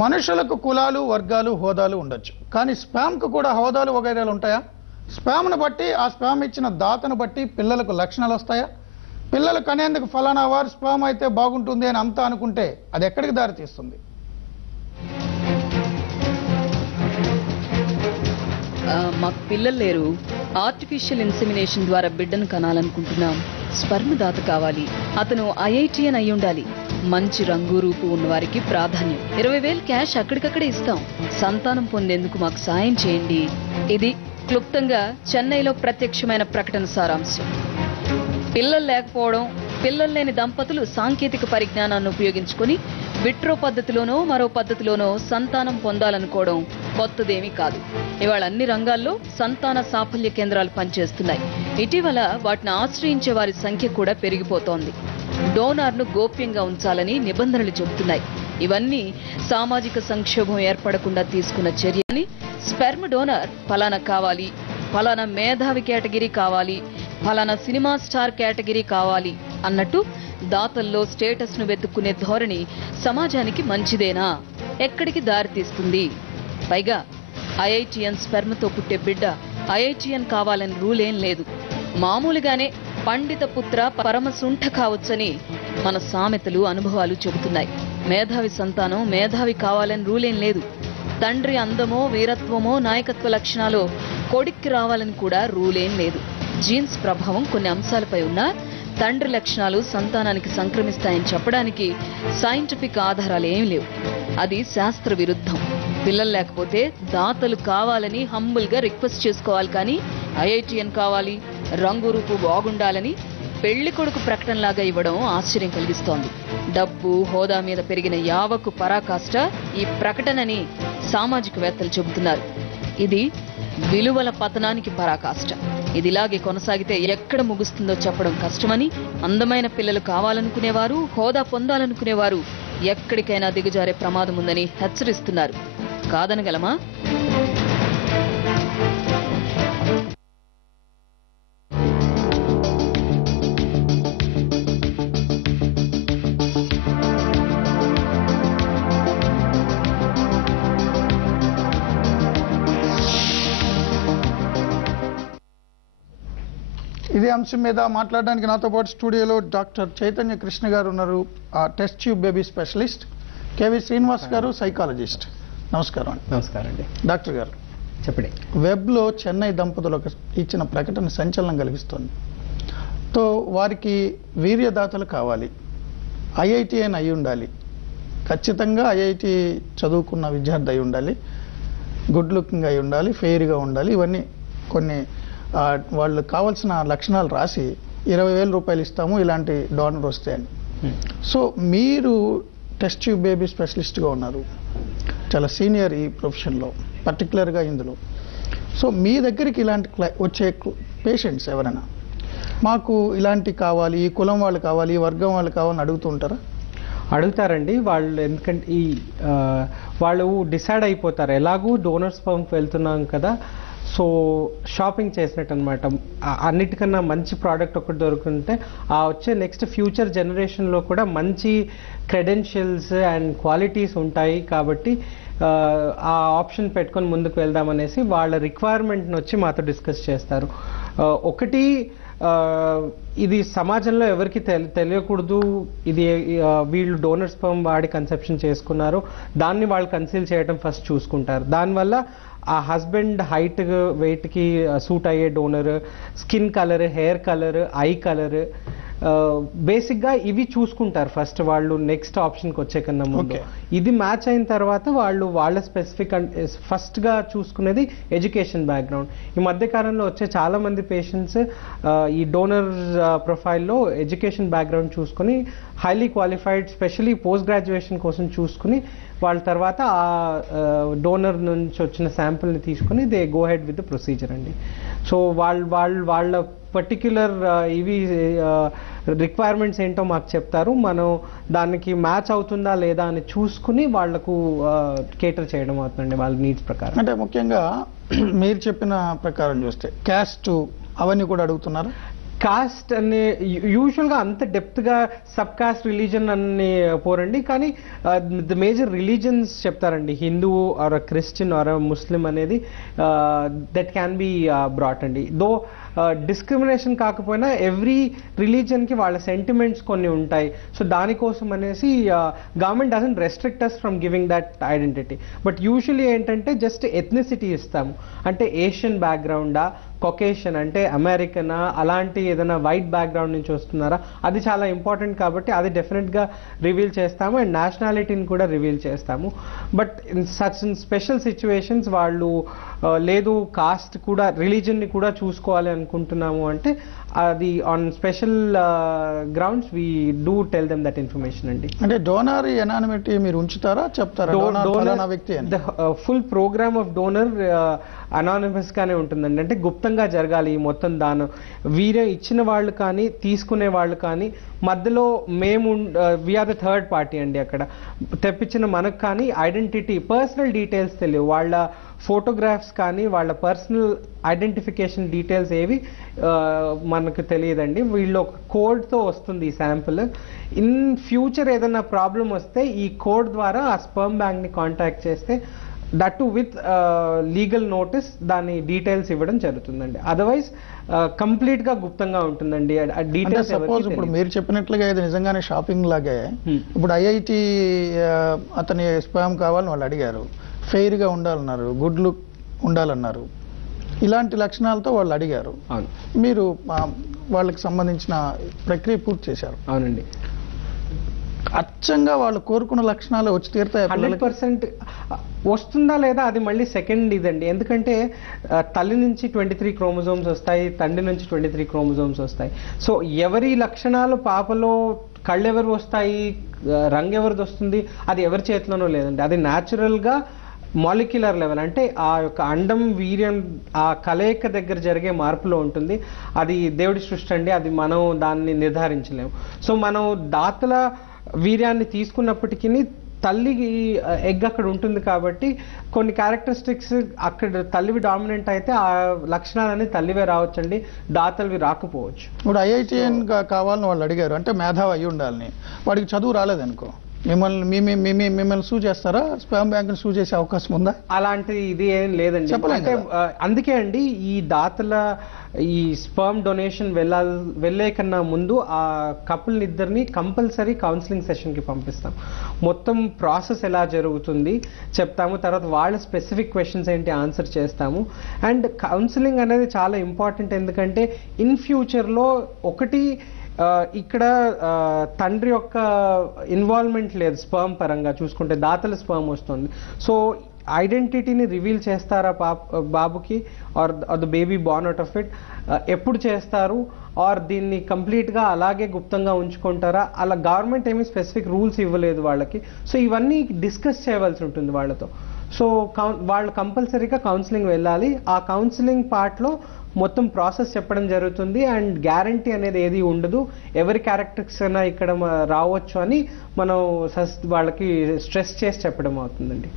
మనుషులకు కులాలు వర్గాలు హోదాలు ఉండొచ్చు, కానీ స్పామ్కు కూడా హోదాలు వగైరాలు ఉంటాయా? స్పామ్ను బట్టి ఆ స్పామ్ ఇచ్చిన దాతను బట్టి పిల్లలకు లక్షణాలు వస్తాయా? పిల్లలు కనేందుకు ఫలానా వారు స్పామ్ అయితే బాగుంటుంది అని అంతా అనుకుంటే అది ఎక్కడికి దారితీస్తుంది? మాకు పిల్లలు లేరు, ఆర్టిఫిషియల్ ఇన్సెమినేషన్ ద్వారా బిడ్డను కనాలనుకుంటున్నాం. స్పర్మ్ దాత కావాలి, అతను ఐఐటిఎన్ అయి ఉండాలి. మంచి రంగు రూపు ఉన్నవారికి ప్రాధాన్యం. 20,000 క్యాష్ అక్కడికక్కడే ఇస్తాం. సంతానం పొందేందుకు మాకు సాయం చేయండి. ఇది క్లుప్తంగా చెన్నైలో ప్రత్యక్షమైన ప్రకటన సారాంశం. పిల్లలు లేకపోవడం, పిల్లలు లేని దంపతులు సాంకేతిక పరిజ్ఞానాన్ని ఉపయోగించుకొని విట్రో పద్ధతిలోనో మరో పద్ధతిలోనో సంతానం పొందాలనుకోవడం కొత్తదేమీ కాదు. ఇవాళ అన్ని రంగాల్లో సంతాన సాఫల్య కేంద్రాలు పనిచేస్తున్నాయి. ఇటీవల వాటిని ఆశ్రయించే వారి సంఖ్య కూడా పెరిగిపోతోంది. డోనార్ను గోప్యంగా ఉంచాలని నిబంధనలు చెబుతున్నాయి. ఇవన్నీ సామాజిక సంక్షోభం ఏర్పడకుండా తీసుకున్న చర్యని. స్పెర్మ్ డోనర్ ఫలానా కావాలి, ఫలానా మేధావి కేటగిరీ కావాలి, ఫలానా సినిమా స్టార్ కేటగిరీ కావాలి అన్నట్టు దాతల్లో స్టేటస్ ను వెతుక్కునే ధోరణి సమాజానికి మంచిదేనా? ఎక్కడికి దారితీస్తుంది? పైగా ఐఐటిఎన్ స్పెర్మ్తో పుట్టే బిడ్డ ఐఐటిఎన్ కావాలని రూల్ ఏం లేదు. మామూలుగానే పండిత పుత్ర పరమసుంఠ కావచ్చని మన సామెతలు అనుభవాలు చెబుతున్నాయి. మేధావి సంతానం మేధావి కావాలని రూలేం లేదు. తండ్రి అందమో వీరత్వమో నాయకత్వ లక్షణాలు కొడుక్కి రావాలని కూడా రూలేం లేదు. జీన్స్ ప్రభావం కొన్ని అంశాలపై ఉన్న తండ్రి లక్షణాలు సంతానానికి సంక్రమిస్తాయని చెప్పడానికి సైంటిఫిక్ ఆధారాలు ఏమీ లేవు. అది శాస్త్ర విరుద్ధం. పిల్లలు లేకపోతే దాతలు కావాలని హంబుల్గా రిక్వెస్ట్ చేసుకోవాలి, కానీ ఐఐటిఎన్ కావాలి, రంగు రూపు బాగుండాలని పెళ్లి కొడుకు ప్రకటనలాగా ఇవ్వడం ఆశ్చర్యం కలిగిస్తోంది. డబ్బు హోదా మీద పెరిగిన యావకు పరాకాష్ట ఈ ప్రకటనని సామాజికవేత్తలు చెబుతున్నారు. ఇది విలువల పతనానికి పరాకాష్ట. ఇది ఇలాగే కొనసాగితే ఎక్కడ ముగుస్తుందో చెప్పడం కష్టమని అందమైన పిల్లలు కావాలనుకునేవారు, హోదా పొందాలనుకునేవారు ఎక్కడికైనా దిగజారే ప్రమాదం ఉందని హెచ్చరిస్తున్నారు. కాదనగలమా? ఇదే అంశం మీద మాట్లాడడానికి నాతో పాటు స్టూడియోలో డాక్టర్ చైతన్య కృష్ణ గారు ఉన్నారు, test tube baby specialist. K V Srinivas garu psychologist. నమస్కారం అండి. నమస్కారం అండి. డాక్టర్ గారు చెప్పండి. వెబ్లో చెన్నై దంపతులకు ఇచ్చిన ప్రకటన సంచలనం కలిగిస్తుంది. తో వారికి వీర్యదాతలు కావాలి, ఐఐటిఎన్ అయి ఉండాలి, ఖచ్చితంగా ఐఐటి చదువుకున్న విద్యార్థి అయి ఉండాలి, గుడ్ లుకింగ్ అయి ఉండాలి, ఫెయిర్గా ఉండాలి, ఇవన్నీ కొన్ని వాళ్ళు కావాల్సిన లక్షణాలు రాసి 20,000 రూపాయలు ఇస్తాము ఇలాంటి డోనర్ వస్తాయని. సో మీరు టెస్ట్ ట్యూబ్ బేబీ స్పెషలిస్ట్గా ఉన్నారు, చాలా సీనియర్ ఈ ప్రొఫెషన్లో, పర్టికులర్గా ఇందులో. సో మీ దగ్గరికి ఇలాంటి వచ్చే పేషెంట్స్ ఎవరైనా మాకు ఇలాంటి కావాలి, ఈ కులం వాళ్ళు కావాలి, ఈ వర్గం వాళ్ళు కావాలని అడుగుతూ ఉంటారా? అడుగుతారండి వాళ్ళు. ఎందుకంటే వాళ్ళు డిసైడ్ అయిపోతారు, ఎలాగూ డోనర్ స్పర్మ్కి వెళ్తున్నాం కదా, సో షాపింగ్ చేసినట్టు అనమాట. అన్నిటికన్నా మంచి ప్రోడక్ట్ ఒకటి దొరుకుతుంటే ఆ వచ్చే నెక్స్ట్ ఫ్యూచర్ జనరేషన్లో కూడా మంచి క్రెడెన్షియల్స్ అండ్ క్వాలిటీస్ ఉంటాయి కాబట్టి ఆ ఆప్షన్ పెట్టుకొని ముందుకు వెళ్దామనేసి వాళ్ళ రిక్వైర్మెంట్ని వచ్చి మాతో డిస్కస్ చేస్తారు. ఒకటి, ఇది సమాజంలో ఎవరికి తెలియకూడదు, ఇది వీళ్ళు డోనర్ స్పర్మ్ వాడి కన్సెప్షన్ చేసుకున్నారు, దాన్ని వాళ్ళు కన్సీల్ చేయడం ఫస్ట్ చూసుకుంటారు. దానివల్ల ఆ హస్బెండ్ హైట్ వెయిట్కి సూట్ అయ్యే donor, skin colour, hair colour, I colour, బేసిక్గా ఇవి చూసుకుంటారు ఫస్ట్ వాళ్ళు నెక్స్ట్ ఆప్షన్కి వచ్చే కన్నా ముందు. ఇది మ్యాచ్ అయిన తర్వాత వాళ్ళు వాళ్ళ స్పెసిఫిక్ ఫస్ట్గా చూసుకునేది ఎడ్యుకేషన్ బ్యాక్గ్రౌండ్. ఈ మధ్యకాలంలో వచ్చే చాలామంది పేషెంట్స్ ఈ డోనర్ ప్రొఫైల్లో ఎడ్యుకేషన్ బ్యాక్గ్రౌండ్ చూసుకొని highly qualified, especially post graduation కోసం చూసుకుని వాళ్ళ తర్వాత ఆ డోనర్ నుంచి వచ్చిన శాంపుల్ని తీసుకుని they go head with the procedure అండి. సో వాళ్ళ పర్టిక్యులర్ ఇవి రిక్వైర్మెంట్స్ ఏంటో మాకు చెప్తారు, మనం దానికి మ్యాచ్ అవుతుందా లేదా అని చూసుకుని వాళ్లకు కేటర్ చేయడం అవుతుందండి వాళ్ళ నీడ్స్ ప్రకారం. అంటే ముఖ్యంగా మీరు చెప్పిన ప్రకారం చూస్తే క్యాస్ట్ అవన్నీ కూడా అడుగుతున్నారు. కాస్ట్ అనే యూజువల్గా అంత డెప్త్గా సబ్ కాస్ట్ రిలీజన్ అని పోరండి, కానీ ద మేజర్ రిలీజన్స్ చెప్తారండి, హిందూ ఆర్ క్రిస్టియన్ ఆర్ ముస్లిం అనేది దట్ క్యాన్ బి బ్రాట్ అండి. దో డిస్క్రిమినేషన్ కాకపోయినా ఎవ్రీ రిలీజన్కి వాళ్ళ సెంటిమెంట్స్ కొన్ని ఉంటాయి. సో దానికోసం అనేసి government doesn't restrict us from giving that identity. But usually ఏంటంటే జస్ట్ ఎథ్నిసిటీ ఇస్తాము, అంటే ఏషియన్ బ్యాక్గ్రౌండా, కొకేషన్ అంటే అమెరికనా, అలాంటి ఏదైనా వైట్ బ్యాక్గ్రౌండ్ నుంచి వస్తున్నారా, అది చాలా ఇంపార్టెంట్ కాబట్టి అది డెఫినెట్గా రివీల్ చేస్తాము. అండ్ నేషనాలిటీని కూడా రివీల్ చేస్తాము. But in such in special situations వాళ్ళు లేదు కాస్ట్ కూడా రిలీజన్ని కూడా చూసుకోవాలి అనుకుంటున్నాము అంటే అది on special grounds we do tell them that information అండి. అంటే డోనర్ ఎనానిమిటీ మీరు ఉంచుతారా, చెప్తారా డోనర్ వ్యక్తి అని? The full program of donor anonymous గానే ఉంటుందండి. అంటే గుప్తంగా జరగాలి ఈ మొత్తం దానం. వీరే ఇచ్చిన వాళ్ళు కానీ తీసుకునే వాళ్ళు కానీ మధ్యలో మేము వీఆర్ ద థర్డ్ పార్టీ అండి. అక్కడ తెప్పించిన మనకు కానీ ఐడెంటిటీ పర్సనల్ డీటెయిల్స్ తెలియవు, వాళ్ళ ఫోటోగ్రాఫ్స్ కానీ వాళ్ళ పర్సనల్ ఐడెంటిఫికేషన్ డీటెయిల్స్ ఏవి మనకు తెలియదండి. వీళ్ళు ఒక కోడ్తో వస్తుంది ఈ శాంపుల్. ఇన్ ఫ్యూచర్ ఏదైనా ప్రాబ్లం వస్తే ఈ కోడ్ ద్వారా ఆ స్పర్మ్ బ్యాంక్ని కాంటాక్ట్ చేస్తే దట్ విత్ లీగల్ నోటీస్ దాని డీటెయిల్స్ ఇవ్వడం జరుగుతుందండి. అదర్వైజ్ కంప్లీట్ గా గుప్తంగా ఉంటుందండి డీటెయిల్స్. సపోజ్ ఇప్పుడు మీరు చెప్పినట్లుగా ఇది నిజంగానే షాపింగ్ లాగే, ఇప్పుడు ఐఐటి అతని స్పామ్ కావాలని వాళ్ళు అడిగారు, ఫెయిర్ గా ఉండాలన్నారు, గుడ్ లుక్ ఉండాలన్నారు, ఇలాంటి లక్షణాలతో వాళ్ళు అడిగారు. మీరు వాళ్ళకి సంబంధించిన ప్రక్రియ పూర్తి చేశారు. అవునండి. అచ్చంగా వాళ్ళు కోరుకున్న లక్షణాలు వచ్చి తీరుతాయి. 100% వస్తుందా లేదా అది మళ్ళీ సెకండ్ ఇదండి. ఎందుకంటే తల్లి నుంచి 23 క్రోమోజోమ్స్ వస్తాయి, తండ్రి నుంచి 23 క్రోమోజోమ్స్ వస్తాయి. సో ఎవరి లక్షణాలు పాపలో కళ్ళు ఎవరు వస్తాయి, రంగు ఎవరిది వస్తుంది, అది ఎవరి చేతిలోనో లేదండి. అది న్యాచురల్గా మాలిక్యులర్ లెవెల్, అంటే ఆ యొక్క అండం వీర్యం ఆ కలయిక దగ్గర జరిగే మార్పులో ఉంటుంది. అది దేవుడి సృష్టి అండి, అది మనం దాన్ని నిర్ధారించలేము. సో మనం దాతల వీర్యాన్ని తీసుకున్నప్పటికీ తల్లి ఎగ్ అక్కడ ఉంటుంది కాబట్టి కొన్ని క్యారెక్టరిస్టిక్స్ అక్కడ తల్లివి డామినెంట్ అయితే ఆ లక్షణాలన్నీ తల్లివే రావచ్చండి, దాతలవి రాకపోవచ్చు. ఇప్పుడు ఐఐటిఎన్ కావాలని వాళ్ళు అడిగారు, అంటే మేధావి అయ్యి ఉండాలని. వాడికి చదువు రాలేదనుకో, మిమ్మల్ని సూ చేస్తారా? స్పామ్ బ్యాంక్ సూ చేసే అవకాశం ఉందా? అలాంటి ఇది ఏం లేదండి. అంటే అందుకే అండి ఈ దాతల ఈ స్పర్మ్ డొనేషన్ వెళ్ళే కన్నా ముందు ఆ కపుల్ని ఇద్దరిని కంపల్సరీ కౌన్సిలింగ్ సెషన్కి పంపిస్తాం. మొత్తం ప్రాసెస్ ఎలా జరుగుతుంది చెప్తాము, తర్వాత వాళ్ళ స్పెసిఫిక్ క్వశ్చన్స్ ఏంటి ఆన్సర్ చేస్తాము. అండ్ కౌన్సిలింగ్ అనేది చాలా ఇంపార్టెంట్, ఎందుకంటే ఇన్ ఫ్యూచర్లో ఒకటి ఇక్కడ తండ్రి యొక్క ఇన్వాల్వ్మెంట్ లేదు స్పర్మ్ పరంగా చూసుకుంటే, దాతల స్పర్మ్ వస్తుంది. సో ఐడెంటిటీని రివీల్ చేస్తారా బాబుకి or the baby born out of it, ఎప్పుడు చేస్తారు, ఆర్ దీన్ని కంప్లీట్గా అలాగే గుప్తంగా ఉంచుకుంటారా, అలా గవర్నమెంట్ ఏమీ స్పెసిఫిక్ రూల్స్ ఇవ్వలేదు వాళ్ళకి. సో ఇవన్నీ డిస్కస్ చేయవలసి ఉంటుంది వాళ్ళతో. సో వాళ్ళు కంపల్సరీగా కౌన్సిలింగ్ వెళ్ళాలి. ఆ కౌన్సిలింగ్ పార్ట్లో మొత్తం ప్రాసెస్ చెప్పడం జరుగుతుంది. అండ్ గ్యారంటీ అనేది ఏది ఉండదు, ఎవరి క్యారెక్టర్స్ అయినా ఇక్కడ రావచ్చు అని మనం వాళ్ళకి స్ట్రెస్ చేసి చెప్పడం అవుతుందండి.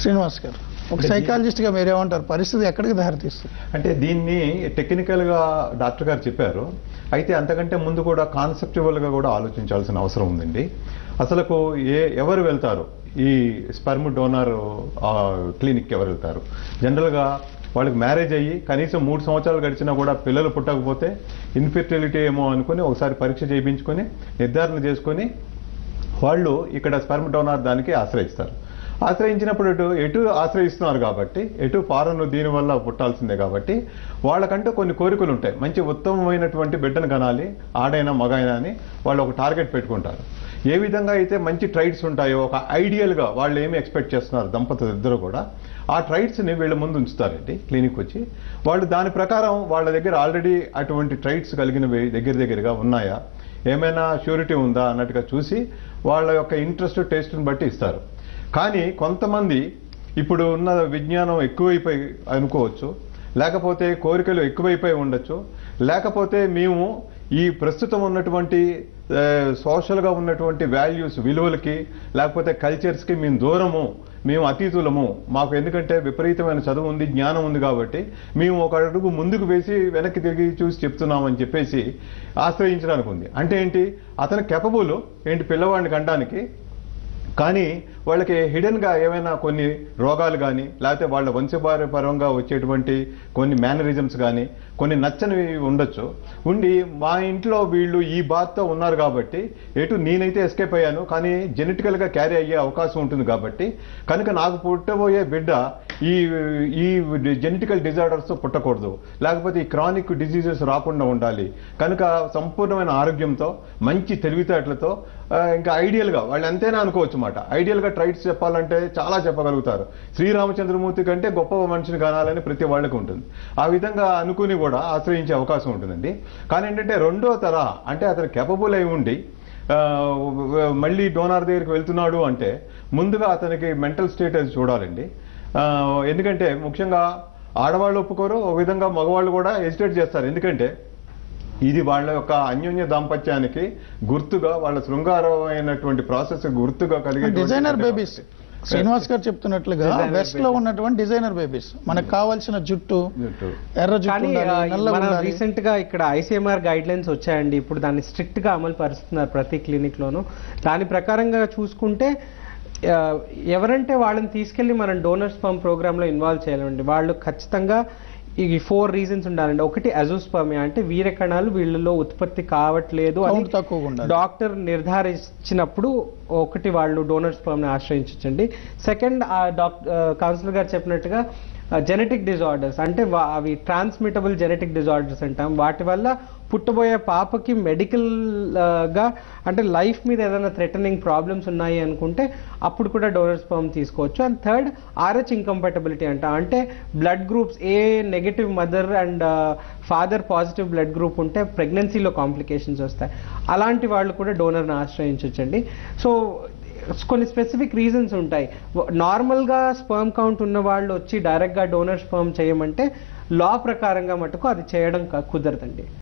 శ్రీనివాస్ గారు, ఒక సైకాలజిస్ట్గా మీరేమంటారు, పరిస్థితి ఎక్కడికి దారితీస్తుంది? అంటే దీన్ని టెక్నికల్గా డాక్టర్ గారు చెప్పారు, అయితే అంతకంటే ముందు కూడా కాన్సెప్చువల్గా కూడా ఆలోచించాల్సిన అవసరం ఉందండి. అసలుకు ఎవరు వెళ్తారు ఈ స్పర్మ్ డోనర్ క్లినిక్కి, ఎవరు వెళ్తారు? జనరల్గా వాళ్ళకి మ్యారేజ్ అయ్యి కనీసం 3 సంవత్సరాలు గడిచినా కూడా పిల్లలు పుట్టకపోతే ఇన్ఫెర్టిలిటీ ఏమో అనుకుని ఒకసారి పరీక్ష చేయించుకొని నిర్ధారణ చేసుకొని వాళ్ళు ఇక్కడ స్పర్మ్ డోనర్ దానికి ఆశ్రయిస్తారు. ఆశ్రయించినప్పుడు ఎటు ఆశ్రయిస్తున్నారు కాబట్టి, ఎటు ఫారెన్ దీనివల్ల పుట్టాల్సిందే కాబట్టి వాళ్ళకంటూ కొన్ని కోరికలు ఉంటాయి. మంచి ఉత్తమమైనటువంటి బిడ్డను కనాలి, ఆడైనా మగైనా అని వాళ్ళు ఒక టార్గెట్ పెట్టుకుంటారు. ఏ విధంగా అయితే మంచి ట్రైట్స్ ఉంటాయో, ఒక ఐడియల్గా వాళ్ళు ఏమి ఎక్స్పెక్ట్ చేస్తున్నారు దంపతులు ఇద్దరు కూడా, ఆ ట్రైట్స్ని వీళ్ళ ముందు ఉంచుతారండి క్లినిక్ వచ్చి. వాళ్ళు దాని ప్రకారం వాళ్ళ దగ్గర ఆల్రెడీ అటువంటి ట్రైట్స్ కలిగినవి దగ్గరగా ఉన్నాయా, ఏమైనా ష్యూరిటీ ఉందా అన్నట్టుగా చూసి వాళ్ళ యొక్క ఇంట్రెస్ట్ టేస్ట్ని బట్టి ఇస్తారు. కానీ కొంతమంది ఇప్పుడు ఉన్న విజ్ఞానం ఎక్కువైపోయి అనుకోవచ్చు, లేకపోతే కోరికలు ఎక్కువైపోయి ఉండొచ్చు, లేకపోతే మేము ఈ ప్రస్తుతం ఉన్నటువంటి సోషల్గా ఉన్నటువంటి వాల్యూస్, విలువలకి లేకపోతే కల్చర్స్కి మేము దూరము, మేము అతీతులము, మాకు ఎందుకంటే విపరీతమైన చదువు ఉంది, జ్ఞానం ఉంది కాబట్టి మేము ఒక అడుగు ముందుకు వేసి వెనక్కి తిరిగి చూసి చెప్తున్నామని చెప్పేసి ఆశ్రయించడానికి ఉంది. అంటే ఏంటి, అతను కెపబుల్ ఏంటి పిల్లవాడిని కంటానికి, కానీ వాళ్ళకి హిడెన్గా ఏమైనా కొన్ని రోగాలు కానీ లేకపోతే వాళ్ళ వంశపారపరంగా వచ్చేటువంటి కొన్ని మేనరిజమ్స్ కానీ కొన్ని నచ్చనివి ఉండొచ్చు. ఉండి మా ఇంట్లో వీళ్ళు ఈ బాధతో ఉన్నారు కాబట్టి ఎటు నేనైతే ఎస్కేప్ అయ్యాను, కానీ జెనెటికల్గా క్యారీ అయ్యే అవకాశం ఉంటుంది కాబట్టి కనుక నాకు పుట్టబోయే బిడ్డ ఈ ఈ జెనెటికల్ డిజార్డర్స్తో పుట్టకూడదు, లేకపోతే ఈ క్రానిక్ డిజీజెస్ రాకుండా ఉండాలి. కనుక సంపూర్ణమైన ఆరోగ్యంతో మంచి తెలివితేటలతో ఇంకా ఐడియల్గా వాళ్ళు ఎంతైనా అనుకోవచ్చు అన్నమాట. ఐడియల్గా ట్రైట్స్ చెప్పాలంటే చాలా చెప్పగలుగుతారు. శ్రీరామచంద్రమూర్తి కంటే గొప్ప మనిషిని కానాలని ప్రతి వాళ్ళకి ఉంటుంది. ఆ విధంగా అనుకుని కూడా ఆశ్రయించే అవకాశం ఉంటుందండి. కానీ ఏంటంటే రెండో తరహా అంటే అతను కెపబుల్ అయి ఉండి మళ్ళీ డోనార్ దగ్గరికి వెళ్తున్నాడు అంటే ముందుగా అతనికి మెంటల్ స్టేటస్ చూడాలండి. ఎందుకంటే ముఖ్యంగా ఆడవాళ్ళు ఒప్పుకోరు, ఒక విధంగా మగవాళ్ళు కూడా హెసిటేట్ చేస్తారు. ఎందుకంటే ఇది వాళ్ళ యొక్క అన్యోన్య దాంపత్యానికి గుర్తుగా, వాళ్ళ శృంగారమైనటువంటి ప్రాసెస్ గుర్తుగా కలిగే డిజైనర్ బేబీస్. శ్రీనివాస్ గారు చెప్తున్నట్లుగా వెస్ట్ లో ఉన్నటువంటి డిజైనర్ బేబీస్, మనకు కావాల్సిన జుట్టు, ఎర్ర జుట్టు ఉండాలి, నల్లగా ఉండాలి. రీసెంట్ గా ఇక్కడ ఐసీఎంఆర్ గైడ్ లైన్స్ వచ్చాయండి. ఇప్పుడు దాన్ని స్ట్రిక్ట్ గా అమలు పరుస్తున్నారు ప్రతి క్లినిక్ లోను. దాని ప్రకారంగా చూసుకుంటే ఎవరంటే వాళ్ళని తీసుకెళ్లి మనం డోనర్ స్పర్మ్ ప్రోగ్రామ్ లో ఇన్వాల్వ్ చేయాలండి. వాళ్ళు ఖచ్చితంగా ఈ 4 రీజన్స్ ఉండాలండి. ఒకటి అజోస్పర్మియా, అంటే వీర్య కణాలు వీళ్ళలో ఉత్పత్తి కావట్లేదు అని డాక్టర్ నిర్ధారించినప్పుడు ఒకటి వాళ్ళు డోనర్ స్పర్మ్ ని ఆశ్రయించండి. సెకండ్, కౌన్సిలర్ గారు చెప్పినట్టుగా జెనెటిక్ డిజార్డర్స్, అంటే అవి ట్రాన్స్మిటబుల్ జెనెటిక్ డిజార్డర్స్ అంటాం. వాటి వల్ల పుట్టబోయే పాపకి మెడికల్ గా అంటే లైఫ్ మీద ఏదైనా థ్రెటనింగ్ ప్రాబ్లమ్స్ ఉన్నాయి అనుకుంటే అప్పుడు కూడా డోనర్ స్పర్మ్ తీసుకోవచ్చు. అండ్ థర్డ్, RH ఇంకంపాటబిలిటీ అంటే blood groups A negative mother and father positive blood group ఉంటే ప్రెగ్నెన్సీలో కాంప్లికేషన్స్ వస్తాయి. అలాంటి వాళ్ళు కూడా డోనర్ని ఆశ్రయించవచ్చండి. సో కొన్ని స్పెసిఫిక్ రీజన్స్ ఉంటాయి. నార్మల్గా స్పర్మ్ కౌంట్ ఉన్న వాళ్ళు వచ్చి డైరెక్ట్గా డోనర్ స్పర్మ్ చేయమంటే లా ప్రకారంగా మటుకు అది చేయడం కుదరదండి.